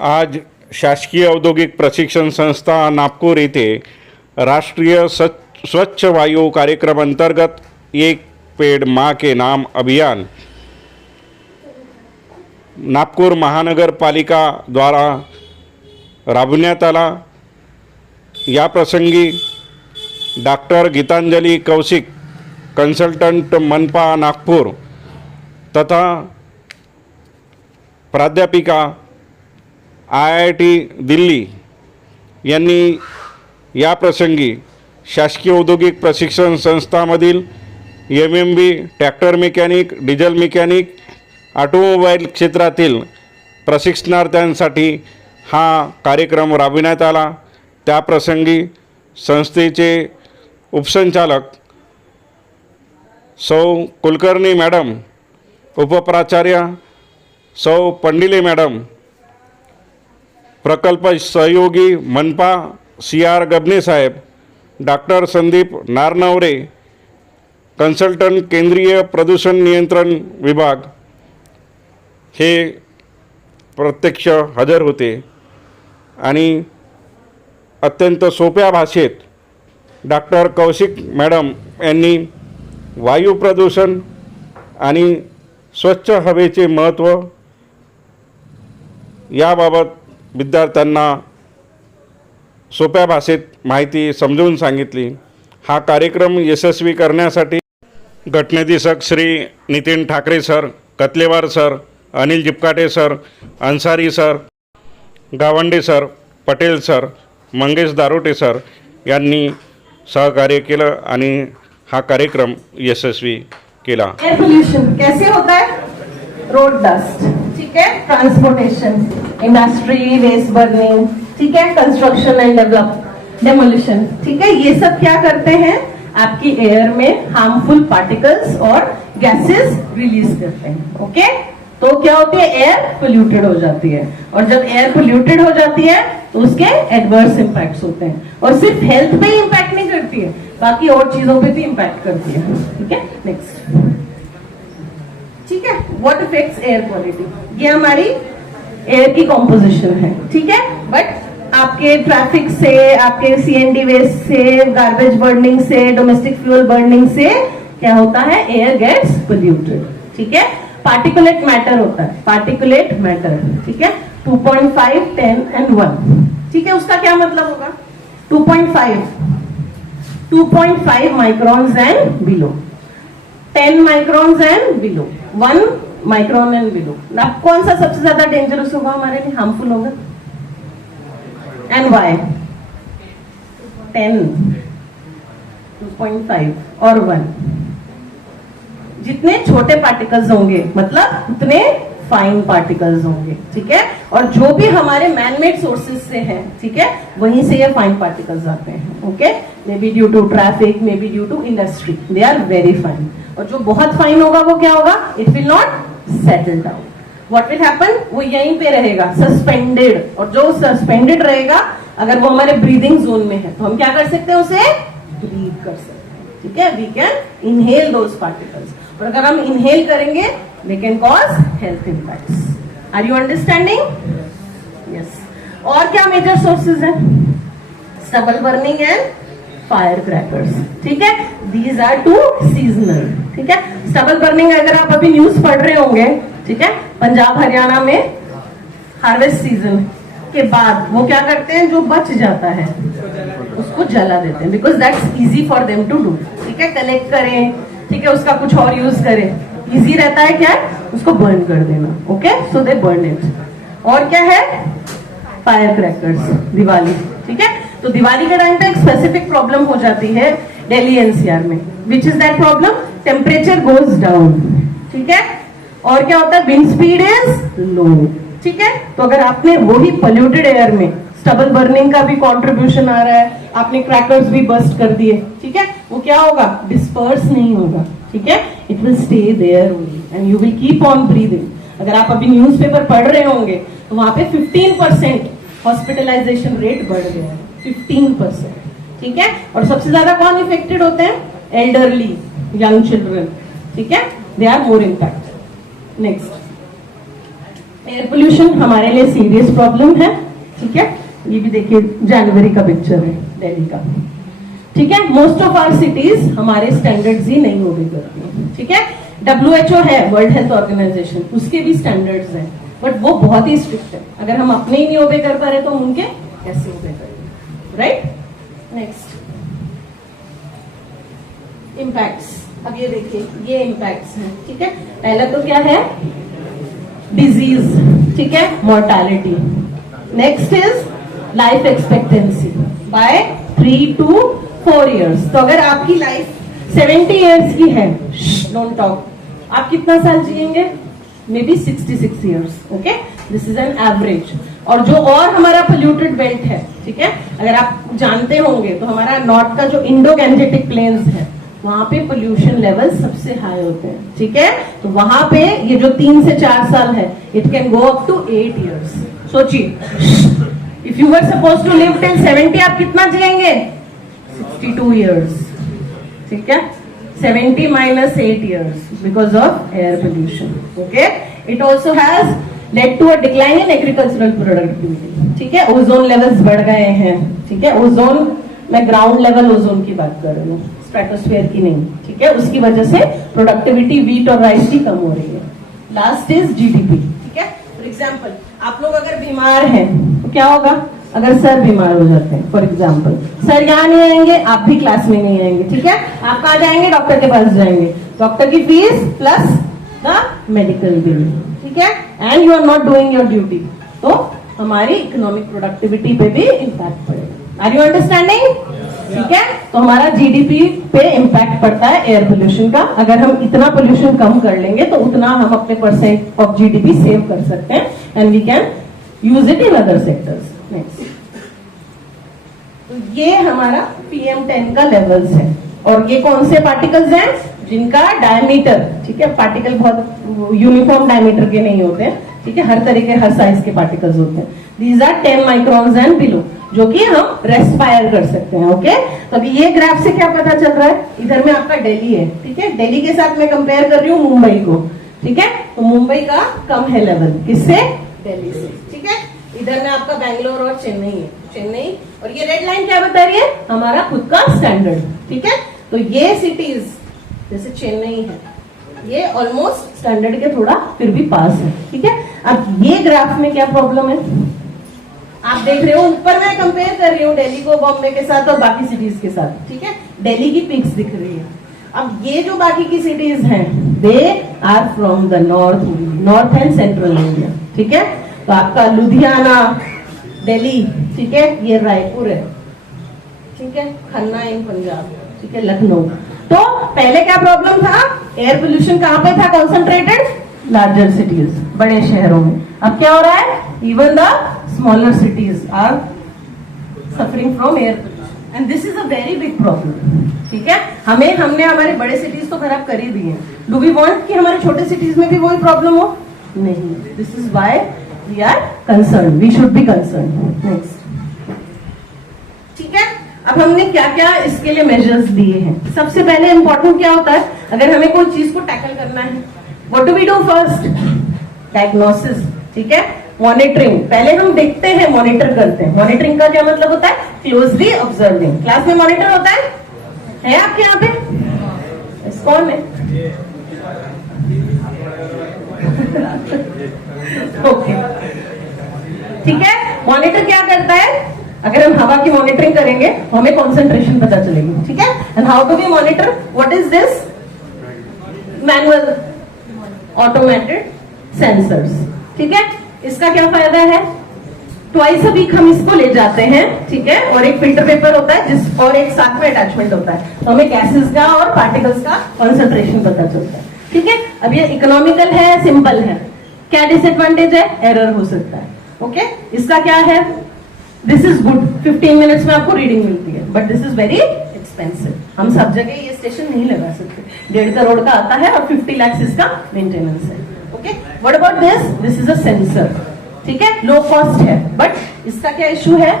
आज शासकीय औद्योगिक प्रशिक्षण संस्था नागपूर येथे राष्ट्रीय स्वच्छ वायु कार्यक्रम अंतर्गत एक पेड़ माँ के नाम अभियान नागपूर महानगरपालिका द्वारा राबविण्यात आला। या प्रसंगी डॉक्टर गीतांजलि कौशिक कंसल्टंट मनपा नागपूर तथा प्राध्यापिका IIT दिल्ली यांनी या प्रसंगी शासकीय औद्योगिक प्रशिक्षण संस्थामधील MMB tractor mechanic, diesel mechanic, automobile क्षेत्रातील प्रशिक्षणार्थ्यांसाठी हा कार्यक्रम राबविण्यात आला। त्या प्रसंगी संस्थेचे उपसंचालक सौ कुलकर्णी मॅडम, उपप्राचार्य सौ पंडिले मॅडम, प्रकल्प सहयोगी मनपा CR गबने साहेब, डॉक्टर संदीप नारनवरे, कन्सल्टंट केंद्रीय प्रदूषण नियंत्रण विभाग हे प्रत्यक्ष हजर होते आणि अत्यंत सोप्या भाषेत डॉक्टर कौशिक मॅडम यांनी वायू प्रदूषण आणि स्वच्छ हवेचे महत्त्व याबाबत विद्यार्थ्यांना सोप्या भाषेत माहिती समजावून सांगितली। हा कार्यक्रम यशस्वी करण्यासाठी गटनेदिसक Shri Nitin Thackeray sir, Katlewar sir, Anil Jipkate sir, Ansari sir, Gawande sir, Patel sir, Mangesh Darote sir यांनी सहकार्य केलं आणि हा कार्यक्रम यशस्वी केला। एयर पोल्यूशन कैसे होता है? रोड डस्ट, ठीक है, ट्रांसपोर्टेशन, इंडस्ट्री, वेस्ट बर्निंग, ठीक है, कंस्ट्रक्शन एंड डेमोलिशन, ठीक है, ये सब क्या करते हैं? आपकी एयर में हार्मफुल पार्टिकल्स और गैसेस रिलीज करते हैं। ओके, तो क्या होती है? एयर पोल्यूटेड हो जाती है, और जब एयर पोल्यूटेड हो जाती है तो उसके एडवर्स इंपैक्ट्स होते हैं, और सिर्फ हेल्थ पे ही इंपैक्ट नहीं करती है, बाकी और चीजों पे भी इंपैक्ट करती है। ठीक है, नेक्स्ट, ठीक है, व्हाट इफेक्ट्स एयर क्वालिटी? ये हमारी एयर की कॉम्पोजिशन है, ठीक है, बट आपके ट्रैफिक से, आपके CND वेस्ट से, गार्बेज बर्निंग से, डोमेस्टिक फ्यूल बर्निंग से क्या होता है? Air gets polluted. ठीक है, पार्टिकुलेट मैटर होता है, पार्टिकुलेट मैटर, ठीक है, 2.5, 10 and 1, ठीक है, उसका क्या मतलब होगा? 2.5 microns and below, 10 microns and below, 1 micron and below. अब कौन सा सबसे ज्यादा डेंजरस होगा, हमारे लिए हार्मफुल होगा? And Y? 10, 2.5 और 1, जितने छोटे पार्टिकल्स होंगे मतलब उतने फाइन पार्टिकल्स होंगे। ठीक है, और जो भी हमारे मैनमेड सोर्सेज से है, ठीक है, वहीं से ये फाइन पार्टिकल्स आते हैं। Okay, may be due to traffic, may be due to industry, they are very fine. और जो बहुत फाइन होगा वो क्या होगा? It will not settle down. What will happen? वो यहीं पे रहेगा, सस्पेंडेड, और जो सस्पेंडेड रहेगा अगर वो हमारे ब्रीदिंग जोन में है तो हम क्या कर सकते हैं? उसे ब्रीथ कर सकते हैं। ठीक है, we can inhale those particles, और अगर हम इनहेल करेंगे they can cause health impacts. Are you understanding? Yes. और क्या मेजर सोर्सेज हैं? Stubble burning and fire crackers. ठीक है, दीज आर टू सीजनल। ठीक है, स्टबल बर्निंग अगर आप अभी न्यूज पढ़ रहे होंगे, ठीक है, पंजाब हरियाणा में हार्वेस्ट सीजन के बाद वो क्या करते हैं? जो बच जाता है उसको जला देते हैं, because that's easy for them to do. ठीक है, कलेक्ट करें, ठीक है, उसका कुछ और यूज करें, इजी रहता है क्या? उसको बर्न कर देना। Okay, so they burn it. और क्या है? Fire crackers, Diwali. ठीक है, तो दिवाली के टाइम पे एक स्पेसिफिक प्रॉब्लम हो जाती है दिल्ली NCR में, which is that problem? Temperature goes down. ठीक है, और क्या होता है? Wind speed is low. ठीक है, तो अगर आपने वही पोल्यूटेड एयर में स्टबल बर्निंग का भी कंट्रीब्यूशन आ रहा है, आपने क्रैकर्स भी बस्ट कर दिए, ठीक है, वो क्या होगा? डिस्पर्स नहीं होगा। ठीक है, it will stay there only and you will keep on breathing. अगर आप अभी न्यूज़पेपर पढ़ रहे होंगे तो वहां पे 15% हॉस्पिटलाइजेशन रेट बढ़ गया है, 15%। ठीक है, और सबसे ज्यादा कौन इफेक्टेड होते हैं? Elderly, young children. ठीक है, they are more impact. Next, air pollution हमारे लिए सीरियस प्रॉब्लम है, ठीक है। ये भी देखिए जनवरी का पिक्चर है दिल्ली का, ठीक है। मोस्ट ऑफ आवर सिटीज हमारे स्टैंडर्ड्स ही नहीं ओबे करती हैं, ठीक है। WHO है, वर्ल्ड हेल्थ ऑर्गेनाइजेशन, उसके भी स्टैंडर्ड्स हैं, बट वो बहुत ही स्ट्रिक्ट है। अगर हम अपने ही नहीं ओबे कर पा रहे तो उनके कैसे ओबे करेंगे, राइट। Next impacts. अब ये देखिए, ये इम्पैक्ट्स हैं, ठीक है। पहला तो क्या है, डिजीज, ठीक है, mortality. Next is life expectancy by 3 to 4 years। तो अगर आपकी लाइफ 70 years की है, डोंट टॉक, आप कितना साल जिएंगे, may be 66 years, okay. This is an average. और जो और हमारा पोल्यूटेड बेल्ट है, ठीक है, अगर आप जानते होंगे तो हमारा नॉर्थ का जो इंडो गैंजेटिक प्लेन्स है, वहां पे पोल्यूशन लेवल सबसे हाई होते हैं, ठीक है। तो वहां पे ये जो 3 से 4 साल है, it can go up to 8 years। सोचिए, if you were suppose to live till 70, आप कितना जिएंगे, 62 years, ठीक है। 70 minus 8 years because of air pollution, okay. It also has led to a decline in agricultural productivity, ठीक है। Ozone levels बढ़ गए हैं, ठीक है। ओजोन, मैं ग्राउंड लेवल ओजोन की बात कर रही हूँ, स्ट्रेटोस्फेयर की नहीं, ठीक है। उसकी वजह से प्रोडक्टिविटी व्हीट और राइस की कम हो रही है। लास्ट इज GDP, ठीक है। फॉर एग्जाम्पल, आप लोग अगर बीमार हैं तो क्या होगा, अगर सर बीमार हो जाते हैं, फॉर एग्जाम्पल, सर यहाँ नहीं आएंगे, आप भी क्लास में नहीं आएंगे, ठीक है। आप कहाँ जाएंगे, डॉक्टर के पास जाएंगे, डॉक्टर की fees plus the medical bill, ठीक है। And you are not doing your duty, तो हमारी इकोनॉमिक प्रोडक्टिविटी पे भी इम्पैक्ट पड़ेगा। आर यू अंडरस्टैंडिंग, ठीक है। तो हमारा GDP पे इम्पैक्ट पड़ता है एयर पोल्यूशन का। अगर हम इतना पोल्यूशन कम कर लेंगे तो उतना हम अपने % ऑफ GDP सेव कर सकते हैं, and we can use it in other sectors. Next, तो ये हमारा PM10 का लेवल्स है। और ये कौन से पार्टिकल्स हैं, जिनका डायमीटर, ठीक है, पार्टिकल बहुत यूनिफॉर्म डायमीटर के नहीं होते हैं, ठीक है, हर तरह के, हर साइज के पार्टिकल्स होते हैं। These are 10 microns and below, जो कि हम रेस्पायर कर सकते हैं, ओके। तो अभी ये ग्राफ से क्या पता चल रहा है, इधर में आपका दिल्ली है, ठीक है। दिल्ली के साथ मैं कंपेयर कर रही हूँ मुंबई को, ठीक है। तो मुंबई का कम है लेवल, किससे, दिल्ली से, ठीक है। इधर में आपका बैंगलोर और चेन्नई है, चेन्नई। और ये रेड लाइन क्या बता रही है, हमारा खुद का स्टैंडर्ड, ठीक है। तो ये सिटीज जैसे चेन्नई है, ये ऑलमोस्ट स्टैंडर्ड के थोड़ा फिर भी पास है, ठीक है। अब ये ग्राफ में क्या प्रॉब्लम है, आप देख रहे हो, ऊपर मैं कंपेयर कर रही हूँ दिल्ली को बॉम्बे के साथ और बाकी सिटीज के साथ, ठीक है। दिल्ली की पिक्स दिख रही है। अब ये जो बाकी की सिटीज हैं, they are from the north and central India, ठीक है। तो आपका लुधियाना, दिल्ली, ठीक है, ये रायपुर है, ठीक है, खन्ना इन पंजाब, ठीक है, लखनऊ। तो पहले क्या प्रॉब्लम था, एयर पोल्यूशन कहाँ पे था कॉन्सेंट्रेटेड, लार्जर सिटीज, बड़े शहरों में। अब क्या हो रहा है, even the smaller cities are suffering from air pollution, and this is a very big problem, ठीक है। हमने हमारे बड़े सिटीज तो खराब कर ही दिए। डू वी वांट कि हमारे छोटे सिटीज में भी वही प्रॉब्लम हो, नहीं। This is why we are concern, we should be concern. Next, ठीक है। अब हमने क्या क्या इसके लिए मेजर्स दिए हैं। सबसे पहले इंपॉर्टेंट क्या होता है, अगर हमें कोई चीज को टैकल करना है, what do we do first, diagnosis, ठीक है। मॉनिटरिंग, पहले हम देखते हैं, मॉनिटर करते हैं। मॉनिटरिंग का क्या मतलब होता है, क्लोजली ऑब्जर्विंग। क्लास में मॉनिटर होता है आपके यहाँ पे, कौन है, ओके, ठीक है। मॉनिटर क्या करता है, अगर हम हवा की मॉनिटरिंग करेंगे तो हमें कॉन्सेंट्रेशन पता चलेगी, ठीक है। And how do we monitor, what is this, manual automated sensors, ठीक है। इसका क्या फायदा है, ट्वाइस अ वीक हम इसको ले जाते हैं, ठीक है। और एक फिल्टर पेपर होता है जिस, और एक साथ में अटैचमेंट होता है, तो हमें गैसेस का और पार्टिकल्स का कॉन्सेंट्रेशन पता चलता है, ठीक है। अब ये इकोनॉमिकल है, सिंपल है। क्या डिसएडवांटेज है, एरर हो सकता है, ओके। इसका क्या है, दिस इज गुड, 15 मिनट्स में आपको रीडिंग मिलती है, but this is very expensive. हम सब जगह ये स्टेशन नहीं लगा सकते, 1.5 करोड़ का आता है और 50 लाख इसका मेंटेनेंस है, okay. What about this, this is a sensor, ठीक है, लो कॉस्ट है, बट इसका क्या इशू है,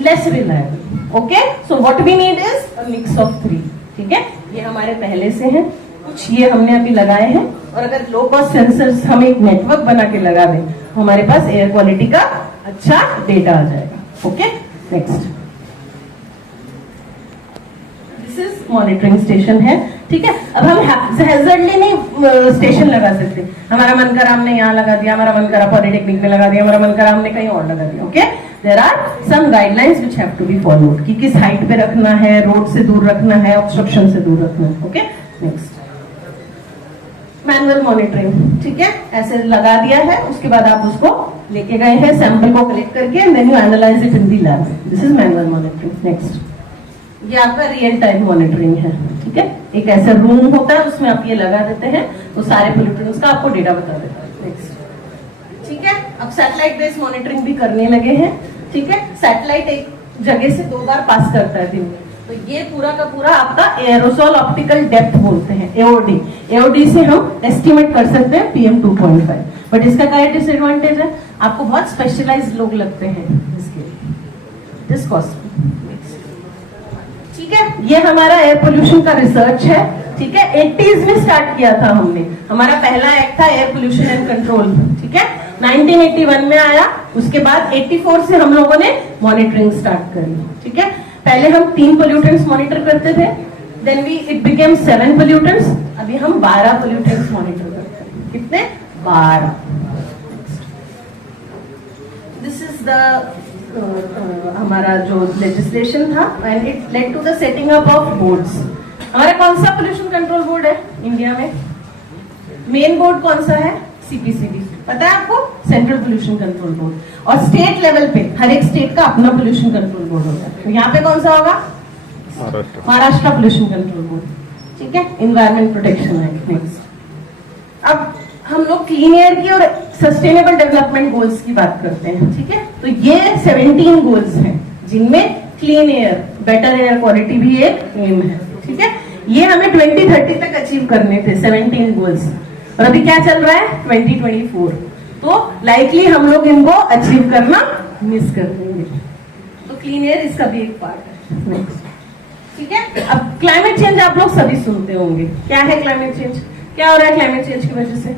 less reliable, okay. So what we need is a mix of 3, ठीक है। ये हमारे पहले से है, कुछ ये हमने अभी लगाए हैं, और अगर लो कॉस्ट सेंसर्स हम एक नेटवर्क बना के लगा दें तो हमारे पास एयर क्वालिटी का अच्छा डेटा आ जाएगा। Okay, next, this is monitoring station है। ठीक है, अब हम हैजर्डली नहीं स्टेशन लगा सकते। हमारा मन करा हमने यहाँ लगा दिया, हमारा मन करा पॉलिटेक्निक में लगा दिया, हमारा मन करा हमने कहीं और लगा दिया। Okay, there are some guidelines which have to be followed कि किस हाइट पे रखना है, रोड से दूर रखना है, ऑब्स्ट्रक्शन से दूर रखना है। Okay, next, manual monitoring. ठीक है, ऐसे लगा दिया है, उसके बाद आप उसको लेके गए हैं सैंपल को कलेक्ट करके, then you analyse it in the lab. This is manual monitoring. Next, ये आपका रियल टाइम मॉनिटरिंग है। ठीक है, एक ऐसा रूम होता है उसमें आप ये लगा देते हैं तो सारे पोल्यूटेंट्स का आपको डेटा बता देता है। नेक्स्ट, ठीक है, अब सैटेलाइट बेस्ड मॉनिटरिंग भी करने लगे हैं। ठीक है, सैटेलाइट एक जगह से 2 बार पास करता है दिन में, तो ये पूरा का पूरा आपका एरोसोल ऑप्टिकल डेप्थ बोलते हैं, एओडी। एओडी से हम एस्टिमेट कर सकते हैं PM 2.5। बट इसका क्या डिसएडवांटेज है, आपको बहुत स्पेशलाइज्ड लोग लगते हैं इसके लिए, दिस कॉस्ट। ठीक है, ये हमारा एयर पोल्यूशन का रिसर्च है। ठीक है, 80s में स्टार्ट किया था हमने, हमारा पहला एक्ट था एयर पोल्यूशन एंड कंट्रोल। ठीक है, 1981 में आया, उसके बाद 84 से हम लोगों ने मॉनिटरिंग स्टार्ट करी। ठीक है, पहले हम 3 पोल्यूटेंट्स मॉनिटर करते थे, देन इट बिकेम 7 पोल्यूटेंट्स, अभी हम 12 पोल्यूटेंट्स मॉनिटर करते हैं। कितने? 12। दिस इज द हमारा जो लेजिस्लेशन था and it led to the setting up of boards. हमारा कौन सा पोल्यूशन कंट्रोल बोर्ड है इंडिया में? मेन बोर्ड कौन सा है? CPCB, पता है आपको? Central pollution control board. और स्टेट लेवल पे हर एक स्टेट का अपना पोल्यूशन कंट्रोल बोर्ड होता है। तो यहाँ पे कौन सा होगा? Maharashtra pollution control board. ठीक है, इन्वायरमेंट प्रोटेक्शन एक्ट। नेक्स्ट, अब हम लोग क्लीन एयर की और सस्टेनेबल डेवलपमेंट गोल्स की बात करते हैं। ठीक है, तो ये 17 गोल्स हैं जिनमें clean air, better air quality भी एक एम है। ठीक है, ये हमें 2030 तक अचीव करने थे 17 गोल्स, और अभी क्या चल रहा है? 2024। तो लाइकली हम लोग इनको अचीव करना मिस कर देंगे। तो क्लीन एयर इसका भी एक पार्ट है। नेक्स्ट, ठीक है, अब क्लाइमेट चेंज आप लोग सभी सुनते होंगे। क्या है क्लाइमेट चेंज? क्या हो रहा है क्लाइमेट चेंज की वजह से?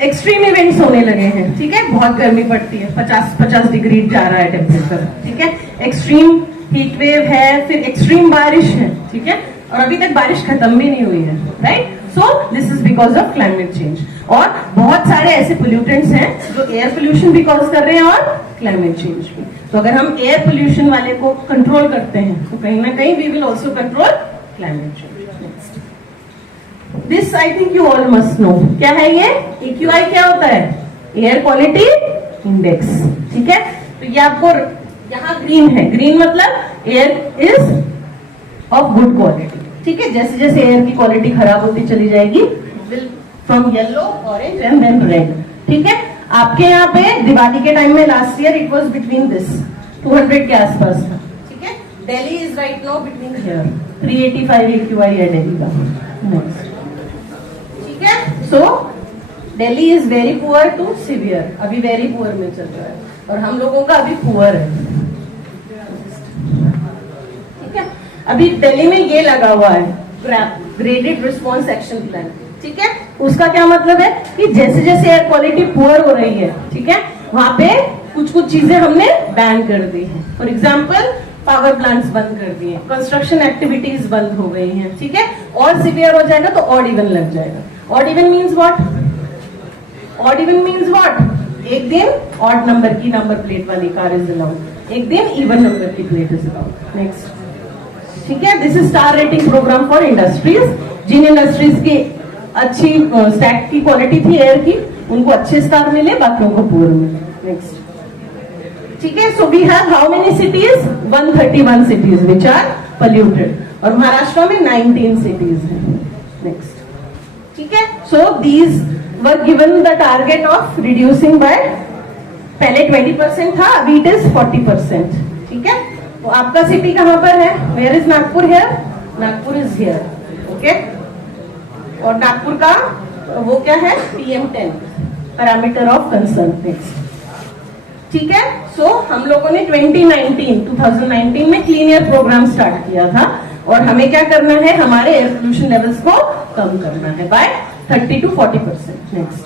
एक्सट्रीम इवेंट्स होने लगे हैं। ठीक है, बहुत गर्मी पड़ती है, 50 डिग्री जा रहा है टेम्परेचर। ठीक है, एक्सट्रीम हीट वेव है, फिर एक्सट्रीम बारिश है। ठीक है, और अभी तक बारिश खत्म भी नहीं हुई है, right? So this is because of climate change. और बहुत सारे ऐसे पोल्यूटेंट्स हैं जो एयर पोल्यूशन भी कॉज कर रहे हैं और क्लाइमेट चेंज भी। तो अगर हम एयर पोल्यूशन वाले को कंट्रोल करते हैं तो कहीं ना कहीं we will also control climate change. This I think you all must know. क्या है ये? AQI क्या होता है? Air quality index. ठीक है, तो ये आपको यहाँ ग्रीन है, ग्रीन मतलब air is of good quality. ठीक है, जैसे जैसे एयर की क्वालिटी खराब होती चली जाएगी, will from yellow, orange and then red. ठीक है, आपके यहाँ पे दिवाली के टाइम में last year it was between this 200 के आसपास था। ठीक है, Delhi is right now between here 385 AQI है दिल्ली का। नेक्स्ट, ठीक है, so Delhi is very poor to severe, अभी वेरी पुअर में चल रहा है, और हम लोगों का अभी पुअर है। ठीक है, अभी दिल्ली में ये लगा हुआ है ग्रेडेड रिस्पॉन्स एक्शन प्लान। ठीक है, उसका क्या मतलब है कि जैसे जैसे एयर क्वालिटी पुअर हो रही है, ठीक है, वहां पे कुछ कुछ चीजें हमने बैन कर दी है। फॉर एग्जाम्पल, पावर प्लांट्स बंद कर दिए, कंस्ट्रक्शन एक्टिविटीज बंद हो गई हैं। ठीक है, और सीवियर हो जाएगा तो ऑड इवन लग जाएगा। Odd even means what? Odd even means what? एक दिन ऑड नंबर की नंबर प्लेट वाली कार इज अलाउड, एक दिन इवन नंबर की प्लेट इज अलाउड। नेक्स्ट, ठीक है, this is star rating program for industries. जिन इंडस्ट्रीज की अच्छी स्टैक की क्वालिटी थी एयर की, उनको अच्छे स्टार मिले, बाकियों को पूरे मिले। नेक्स्ट, ठीक है, so we have how many cities? 131 cities which are polluted, और महाराष्ट्र में 19 सिटीज है। नेक्स्ट, ठीक है, so these were given the target of reducing by, पहले 20% था, अभी इट इज 40%। ठीक है, तो आपका सिटी कहां पर है? Where is Nagpur? Here, Nagpur is here. Okay, और नागपुर का वो क्या है? PM10 parameter of concern. Next, ठीक है, सो हम लोगों ने 2019 में क्लीन एयर प्रोग्राम स्टार्ट किया था, और हमें क्या करना है, हमारे एयर पोल्यूशन लेवल्स को कम करना है by 30 to 40%। Next,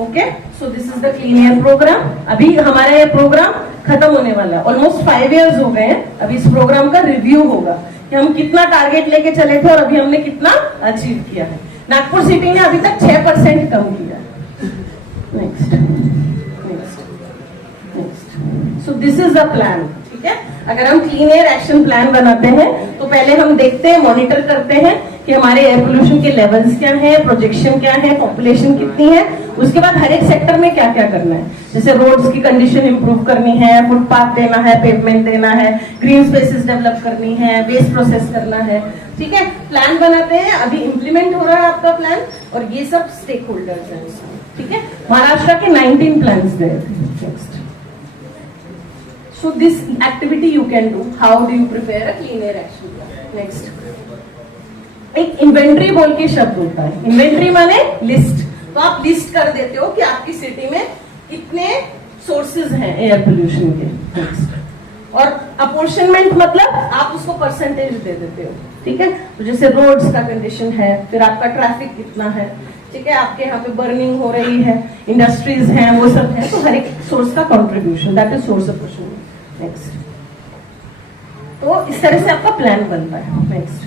okay, so this is the clean air program. अभी हमारा ये प्रोग्राम खत्म होने वाला है, ऑलमोस्ट 5 years हो गए हैं। अभी इस प्रोग्राम का रिव्यू होगा कि हम कितना टारगेट लेके चले थे और अभी हमने कितना अचीव किया है। नागपुर सिटी ने अभी तक 6% कम किया है। Next, so this is the plan, ठीक है। अगर हम क्लीन एयर एक्शन प्लान बनाते हैं तो पहले हम देखते हैं, मॉनिटर करते हैं कि हमारे एयर पोल्यूशन के लेवल्स क्या है, प्रोजेक्शन क्या है, पॉपुलेशन कितनी है। उसके बाद हर एक सेक्टर में क्या क्या करना है, जैसे रोड्स की कंडीशन इंप्रूव करनी है, फुटपाथ देना है, पेवमेंट देना है, ग्रीन स्पेसेस डेवलप करनी है, वेस्ट प्रोसेस करना है, ठीक है। प्लान बनाते हैं, अभी इंप्लीमेंट हो रहा है आपका प्लान, और ये सब स्टेक होल्डर्स हैं, ठीक है। महाराष्ट्र के 19 प्लान्स गए थे। Next, so this activity you can do, how do you prepare a clean air action plan? Next, एक इन्वेंट्री बोल के शब्द होता है। इन्वेंट्री माने लिस्ट, तो आप लिस्ट कर देते हो कि आपकी सिटी में कितने सोर्सेज हैं एयर पोल्यूशन के। Next, और अपोर्शनमेंट मतलब आप उसको परसेंटेज दे देते हो, ठीक है। तो जैसे रोड्स का कंडीशन है, फिर आपका ट्रैफिक कितना है, ठीक है, आपके यहाँ पे बर्निंग हो रही है, इंडस्ट्रीज हैं, वो सब है, तो हर एक सोर्स का contribution, that is source apportionment. Next, तो इस तरह से आपका प्लान बनता है। Next,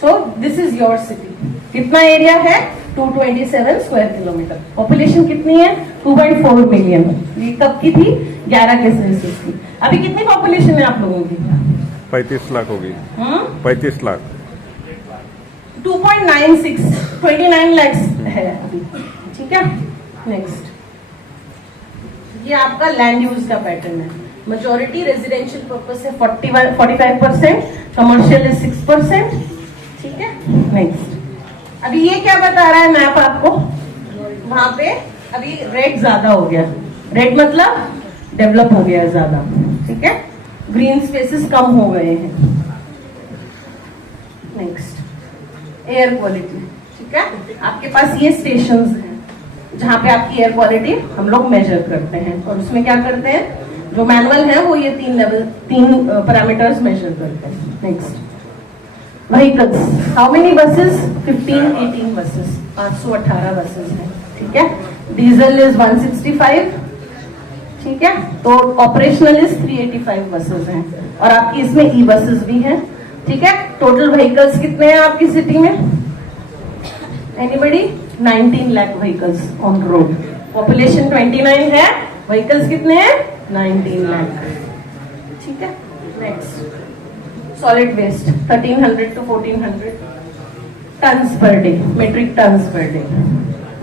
so this is your city. कितना एरिया है, 227 स्क्वायर किलोमीटर। पॉपुलेशन कितनी है, 2.4 मिलियन। ये कब की थी, 11 के सेंसस की। अभी कितनी पॉपुलेशन है आप लोगों की? 35 लाख होगी। 35 लाख, 2.96, 29 lakhs है अभी, ठीक है। नेक्स्ट, ये आपका लैंड यूज का पैटर्न है। मेजोरिटी रेजिडेंशियल पर्पस है 45%, कमर्शियल है 6%, ठीक है। नेक्स्ट, अभी ये क्या बता रहा है मैप आपको, वहां पे अभी रेड ज्यादा हो गया। रेड मतलब डेवलप हो गया है ज्यादा, ठीक है। ग्रीन स्पेसेस कम हो गए हैं। नेक्स्ट, एयर क्वालिटी, ठीक है। आपके पास ये स्टेशंस हैं जहां पे आपकी एयर क्वालिटी हम लोग मेजर करते हैं, और उसमें क्या करते हैं, जो मैनुअल है वो ये 3 पैरामीटर्स मेजर करते हैं। Next, vehicles, how many buses, 15-18 buses, 518 buses हैं, ठीक है। डीजल इज 165, ठीक है। तो ऑपरेशनल इज 385 बसेस हैं, और आपकी इसमें ई बसेस भी हैं, ठीक है। टोटल व्हीकल्स कितने हैं आपकी सिटी में, anybody? 19 lakh vehicles on road. Population 29 है, व्हीकल्स कितने हैं, 19 लाख, ठीक है। Next, solid waste 1300 to 1400 tons per day, metric tons per day.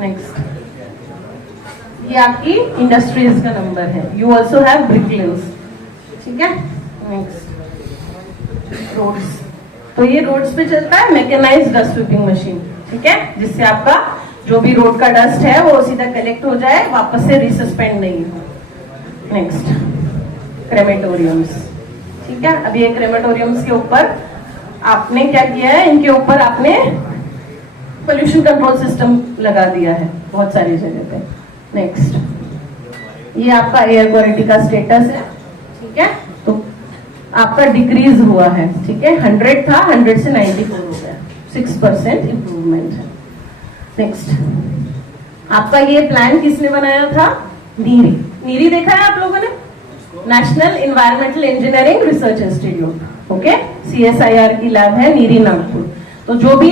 Next, ये आपकी इंडस्ट्रीज का नंबर है। यू ऑल्सो हैव ब्रिकलेंस, ठीक है। नेक्स्ट, रोड्स, तो ये रोड्स पे चलता है मैकेनाइज्ड डस्ट स्वीपिंग मशीन, ठीक है, जिससे आपका जो भी रोड का डस्ट है वो सीधा कलेक्ट हो जाए, वापस से रिसस्पेंड नहीं हो। नेक्स्ट, क्रेमेटोरियम्स, ठीक है। अभी ये क्रेमेटोरियम्स के ऊपर आपने क्या किया है, इनके ऊपर आपने पोल्यूशन कंट्रोल सिस्टम लगा दिया है बहुत सारी जगह पे। नेक्स्ट, ये आपका एयर क्वालिटी का स्टेटस है, ठीक है। तो आपका डिक्रीज हुआ है, ठीक है। 100 था, 100 से 94 हो गया, 6% इंप्रूवमेंट है। नेक्स्ट, आपका ये प्लान किसने बनाया था, नीरी। नीरी देखा है आप लोगों ने, national environmental engineering research institute, okay, CSIR की लैब है नीरी नागपुर। तो जो भी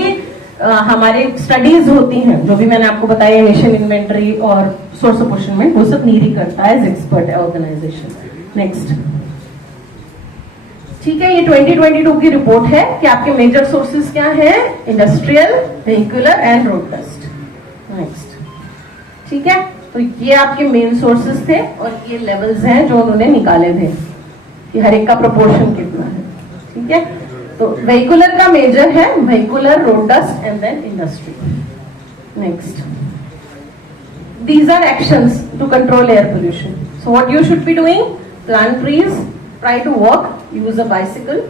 हमारे स्टडीज होती हैं, जो भी मैंने आपको बताया, एमिशन इन्वेंटरी और सोर्स अपोर्शनमेंट, वो सब नीरी करता है, एक्सपर्ट ऑर्गेनाइजेशन। नेक्स्ट, ठीक है। ये 2022 की रिपोर्ट है कि आपके मेजर सोर्सेज क्या हैं, industrial, vehicular and road dust. Next, ठीक है। तो ये आपके मेन सोर्सेज थे, और ये लेवल्स हैं जो उन्होंने निकाले थे कि हर एक का प्रोपोर्शन कितना है, ठीक है। तो व्हीकुलर का मेजर है vehicular, road dust and then industry. Next, these are actions to control air pollution. So what you should be doing, plant trees, try to walk, use a bicycle,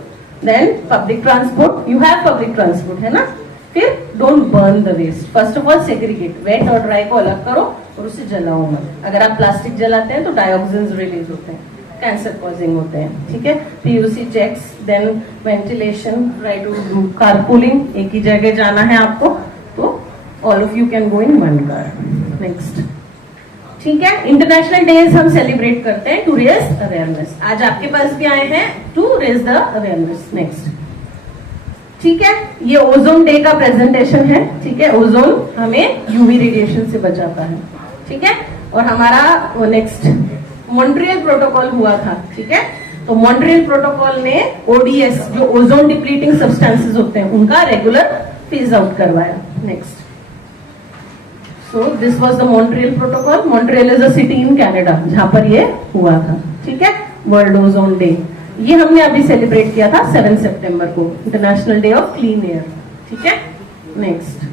then public transport, you have public transport है ना। फिर don't burn the waste, first of all segregate, wet और dry को अलग करो और उसे जलाओ मत। अगर आप प्लास्टिक जलाते हैं तो डायोक्सिन्स रिलीज होते हैं, कैंसर कॉजिंग होते हैं, ठीक है। PUC checks, then ventilation, try to do carpooling, एक ही जगह जाना है आपको, तो all of you can go in one car. Next, ठीक है। इंटरनेशनल डेज हम सेलिब्रेट करते हैं टू रेज अवेयरनेस। आज आपके पास भी आए हैं to raise the awareness. Next, ठीक है, ये ओजोन डे का प्रेजेंटेशन है, ठीक है। ओजोन हमें यूवी रेडिएशन से बचाता है, ठीक है। और हमारा नेक्स्ट मॉन्ट्रियल प्रोटोकॉल हुआ था, ठीक है। तो मॉन्ट्रियल प्रोटोकॉल ने ओडीएस, जो ओजोन डिप्लीटिंग सब्सटेंसेस होते हैं, उनका रेगुलर फेज आउट करवाया। Next, so this was the Montreal protocol. Montreal is a city in Canada जहां पर ये हुआ था, ठीक है। वर्ल्ड ओजोन डे ये हमने अभी सेलिब्रेट किया था 7 सितंबर को, international day of clean air, ठीक है। Next,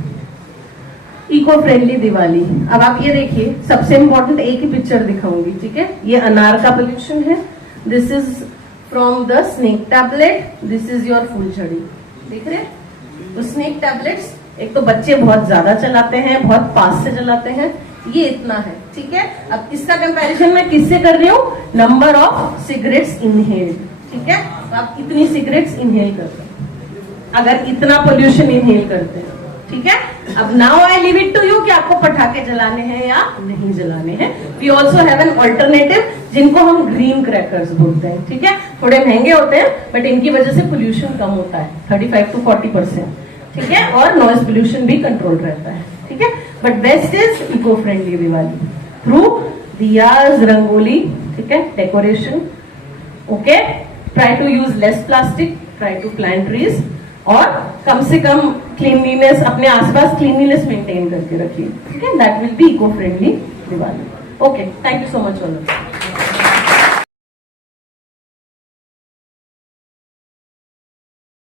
eco friendly Diwali. अब आप ये देखिए, सबसे इंपॉर्टेंट एक ही पिक्चर दिखाऊंगी, ठीक है। ये अनार का पोल्यूशन है, this is from the snake tablet, this is your फूलझड़ी, देख रहे हैं। तो स्नेक टैबलेट्स एक तो बच्चे बहुत ज्यादा चलाते हैं, बहुत पास से चलाते हैं, ये इतना है, ठीक है। अब इसका कंपैरिजन मैं किससे कर रही हूँ, नंबर ऑफ सिगरेट्स इनहेल्ड, ठीक है। तो आप इतनी सिगरेट्स इनहेल करते हैं अगर इतना पोल्यूशन इनहेल करते हैं, ठीक है। अब now I leave it to you कि आपको पटाखे जलाने हैं या नहीं जलाने हैं। We also have an alternative जिनको हम ग्रीन क्रैकर्स बोलते हैं, ठीक है। थोड़े महंगे होते हैं बट इनकी वजह से पोल्यूशन कम होता है 35 to 40%, ठीक है। और नॉइज पोल्यूशन भी कंट्रोल रहता है, ठीक है। But best is eco friendly Diwali through diyas, rangoli, ठीक है, decoration, okay. Try to use less plastic, try to plant trees, और कम से कम क्लीनलीनेस, अपने आसपास क्लीनलीनेस मेंटेन करके रखिए, ठीक है। That will be eco friendly Diwali. Okay, thank you so much all of you.